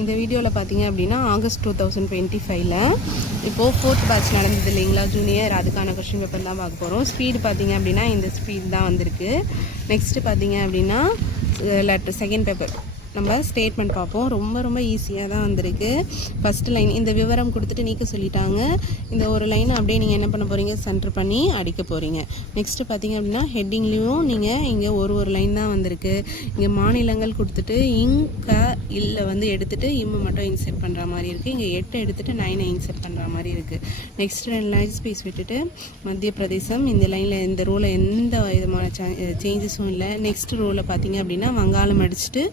இந்த வீடியோவில் பார்த்தீங்க அப்படின்னா ஆகஸ்ட் 2025ல் இப்போது 4th பேட்ச் நடந்தது இல்லைங்களா ஜூனியர், அதுக்கான கொஸ்டின் பேப்பர் தான் பார்க்க போகிறோம். ஸ்பீடு பார்த்தீங்க அப்படின்னா இந்த ஸ்பீடு தான் வந்திருக்கு. நெக்ஸ்ட்டு பார்த்தீங்க அப்படின்னா லெட்டர் செகண்ட் பேப்பர் நம்ம ஸ்டேட்மெண்ட் பார்ப்போம். ரொம்ப ஈஸியாக தான் வந்திருக்கு. ஃபஸ்ட்டு லைன் இந்த விவரம் கொடுத்துட்டு நீக்க சொல்லிட்டாங்க. இந்த ஒரு லைனை அப்படியே நீங்கள் என்ன பண்ண போகிறீங்க, சென்டர் பண்ணி அடிக்க போகிறீங்க. நெக்ஸ்ட்டு பார்த்தீங்க அப்படின்னா ஹெட்டிங்லேயும் நீங்கள் இங்கே ஒரு லைன் தான் வந்திருக்கு. இங்கே மாநிலங்கள் கொடுத்துட்டு இல்லை வந்து எடுத்துகிட்டு மட்டும் இன்செர்ட் பண்ணுற மாதிரி இருக்குது. இங்கே 8 எடுத்துகிட்டு 9 இன்செர்ட் பண்ணுற மாதிரி இருக்குது. நெக்ஸ்ட் 2 லைன் ஸ்பேஸ் விட்டுட்டு மத்திய பிரதேசம், இந்த லைனில் இந்த ரோவில் எந்த விதமான சேஞ்சஸும் இல்லை. நெக்ஸ்ட் ரோவில் பார்த்தீங்க அப்படின்னா வங்காளம் அடிச்சுட்டு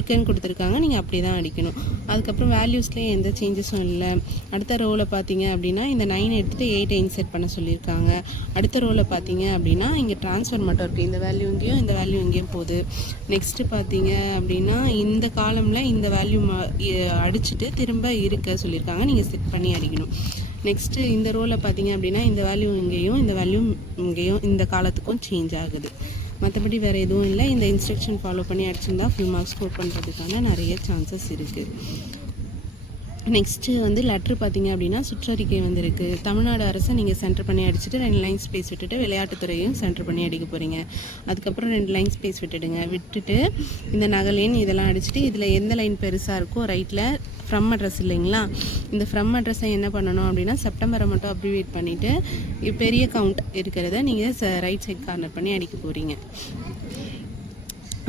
இருக்குன்னு கொடுத்துருக்காங்க, நீங்கள் அப்படி தான் அடிக்கணும். அதுக்கப்புறம் வேல்யூஸ்லேயே எந்த சேஞ்சஸும் இல்லை. அடுத்த ரோவில் பார்த்தீங்க அப்படின்னா இந்த 9 எடுத்துகிட்டு 8 இன்செர்ட் பண்ண சொல்லியிருக்காங்க. அடுத்த ரோவில் பார்த்தீங்க அப்படின்னா இங்கே ட்ரான்ஸ்ஃபர் மட்டும் இருக்குது. இந்த வேல்யூ இங்கேயும் இந்த வேல்யூ இங்கேயும் போகுது. நெக்ஸ்ட்டு பார்த்தீங்க அப்படின்னா இந்த காலமில் இந்த வேல்யூ அடிச்சுட்டு திரும்ப இருக்க சொல்லியிருக்காங்க, நீங்கள் செட் பண்ணி அடிக்கணும். நெக்ஸ்ட்டு இந்த ரோவில் பார்த்தீங்க அப்படின்னா இந்த வேல்யூ இங்கேயும் இந்த வேல்யூ இங்கேயும் இந்த காலத்துக்கும் சேஞ்ச் ஆகுது. மற்றபடி வேறு எதுவும் இல்லை. இந்த இன்ஸ்ட்ரக்ஷன் ஃபாலோ பண்ணி அடிச்சிருந்தா ஃபுல் மார்க்ஸ் ஸ்கோர் பண்ணுறதுக்கான நிறைய சான்சஸ் இருக்குது. நெக்ஸ்ட்டு வந்து லெட்ரு பார்த்தீங்க அப்படின்னா சுற்றறிக்கை வந்திருக்கு. தமிழ்நாடு அரசை நீங்கள் சென்டர் பண்ணி அடிச்சுட்டு 2 லைன் ஸ்பேஸ் விட்டுட்டு விளையாட்டுத்துறையும் சென்டர் பண்ணி அடிக்க போகிறீங்க. அதுக்கப்புறம் 2 லைன் ஸ்பேஸ் விட்டுட்டு இந்த நகலின் இதெல்லாம் அடிச்சுட்டு இதில் எந்த லைன் பெருசாக இருக்கோ ரைட்டில் ஃப்ரம் அட்ரஸ் இல்லைங்களா, இந்த ஃப்ரம் அட்ரஸை என்ன பண்ணணும் அப்படின்னா செப்டம்பரை மட்டும் அப்ரிவேட் பண்ணிவிட்டு பெரிய கவுண்ட் இருக்கிறத நீங்கள் ரைட் சைட் கார்னர் பண்ணி அடிக்க போகிறீங்க.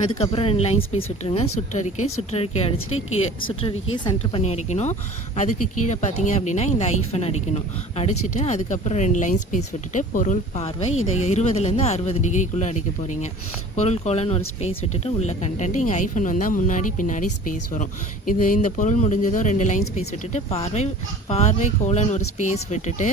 அதுக்கப்புறம் 2 லைன் ஸ்பேஸ் விட்டுருங்க. சுற்றறிக்கை அடிச்சுட்டு சுற்றறிக்கையை சென்டர் பண்ணி அடிக்கணும். அதுக்கு கீழே பார்த்தீங்க அப்படின்னா இந்த ஐஃபன் அடிக்கணும். அடிச்சுட்டு அதுக்கப்புறம் 2 லைன் ஸ்பேஸ் விட்டுட்டு பொருள் பார்வை இதை 20லேருந்து 60 டிகிரிக்குள்ளே அடிக்க போகிறீங்க. பொருள் கோலன் ஒரு ஸ்பேஸ் விட்டுட்டு உள்ள கண்டென்ட் இங்கே ஐஃபன் வந்தால் முன்னாடி பின்னாடி ஸ்பேஸ் வரும். இந்த பொருள் முடிஞ்சதோ 2 லைன் ஸ்பேஸ் விட்டுட்டு பார்வை கோலன் ஒரு ஸ்பேஸ் விட்டுட்டு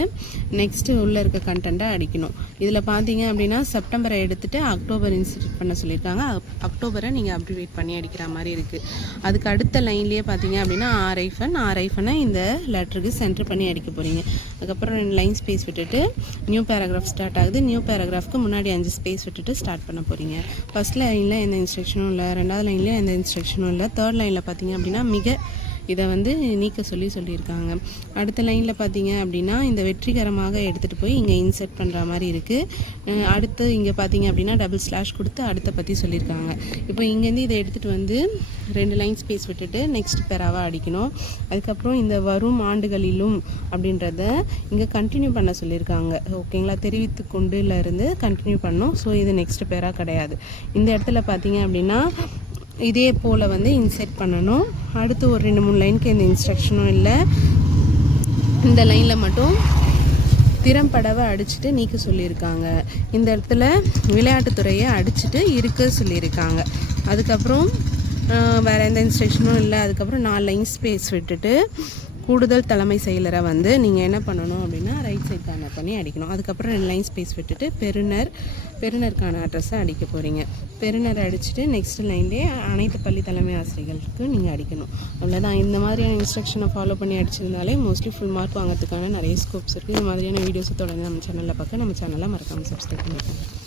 நெக்ஸ்ட்டு உள்ளே இருக்க கண்டென்ட்டை அடிக்கணும். இதில் பார்த்தீங்க அப்படின்னா செப்டம்பரை எடுத்துகிட்டு அக்டோபர் இன்சர்ட் பண்ண சொல்லியிருக்காங்க. அக்டோபரை நீங்கள் அப்ரிவேட் பண்ணி அடிக்கிற மாதிரி இருக்குது. அதுக்கு அடுத்த லைன்லேயே பார்த்தீங்க அப்படின்னா ஆர் ஐஃபனை இந்த லெட்டருக்கு சென்டர் பண்ணி அடிக்க போகிறீங்க. அதுக்கப்புறம் 2 லைன் ஸ்பேஸ் விட்டுட்டு நியூ பேராகிராஃப் ஸ்டார்ட் ஆகுது. நியூ பேராகிராஃப்க்கு முன்னாடி 5 ஸ்பேஸ் விட்டுட்டு ஸ்டார்ட் பண்ண போகிறீங்க. ஃபஸ்ட் லைனில் எந்த இன்ஸ்ட்ரக்ஷனும் இல்லை, 2வது லைன்லேயும் எந்த இன்ஸ்ட்ரக்ஷனும் இல்லை. 3rd லைனில் பார்த்தீங்க அப்படின்னா இதை வந்து நீக்க சொல்லியிருக்காங்க. அடுத்த லைனில் பார்த்தீங்க அப்படின்னா இந்த வெற்றிகரமாக எடுத்துகிட்டு போய் இங்கே இன்செர்ட் பண்ணுற மாதிரி இருக்குது. அடுத்து இங்கே பார்த்தீங்க அப்படின்னா டபுள் ஸ்லாஷ் கொடுத்து அடுத்த பற்றி சொல்லியிருக்காங்க. இப்போ இங்கேருந்து இதை எடுத்துகிட்டு வந்து 2 லைன் ஸ்பேஸ் விட்டுட்டு நெக்ஸ்ட் பேராவாக அடிக்கணும். அதுக்கப்புறம் இந்த வரும் ஆண்டுகளிலும் அப்படின்றத இங்கே கண்டினியூ பண்ண சொல்லியிருக்காங்க. ஓகேங்களா, தெரிவித்து கொண்டுலேருந்து கண்டினியூ பண்ணணும். ஸோ இது நெக்ஸ்ட் பேராக கிடையாது. இந்த இடத்துல பார்த்தீங்க அப்படின்னா இதே போல் வந்து இன்செர்ட் பண்ணணும். அடுத்து ஒரு 2-3 லைனுக்கு எந்த இன்ஸ்ட்ரக்ஷனும் இல்லை. இந்த லைனில் மட்டும் திறம்படவை அடிச்சுட்டு நீக்க சொல்லியிருக்காங்க. இந்த இடத்துல விளையாட்டுத்துறையை அடிச்சுட்டு இருக்க சொல்லியிருக்காங்க. அதுக்கப்புறம் வேறு எந்த இன்ஸ்ட்ரக்ஷனும் இல்லை. அதுக்கப்புறம் 4 லைன் ஸ்பேஸ் விட்டுட்டு கூடுதல் தலைமை செயலரை வந்து நீங்கள் என்ன பண்ணணும் அப்படின்னா ரைட் சைட் கார்னர் பண்ணி அடிக்கணும். அதுக்கப்புறம் 2 லைன் ஸ்பேஸ் விட்டுட்டு பெறுநருக்கான அட்ரஸை அடிக்க போகிறீங்க. பெறுநர் அடிச்சுட்டு நெக்ஸ்ட் லைன்லேயே அனைத்து பள்ளி தலைமை ஆசிரியர்களுக்கு நீங்கள் அடிக்கணும். அவ்வளோதான். இந்த மாதிரியான இன்ஸ்ட்ரக்ஷனை ஃபாலோ பண்ணி அடிச்சிருந்தாலே மோஸ்ட்லி ஃபுல் மார்க் வாங்கிறதுக்கான நிறைய ஸ்கோப்ஸ் இருக்குது. இந்த மாதிரியான வீடியோஸை தொடர்ந்து நம்ம சேனலில் பார்க்க நம்ம சேனலை மறக்காமல் சப்ஸ்கிரைப் பண்ணிக்கோங்க.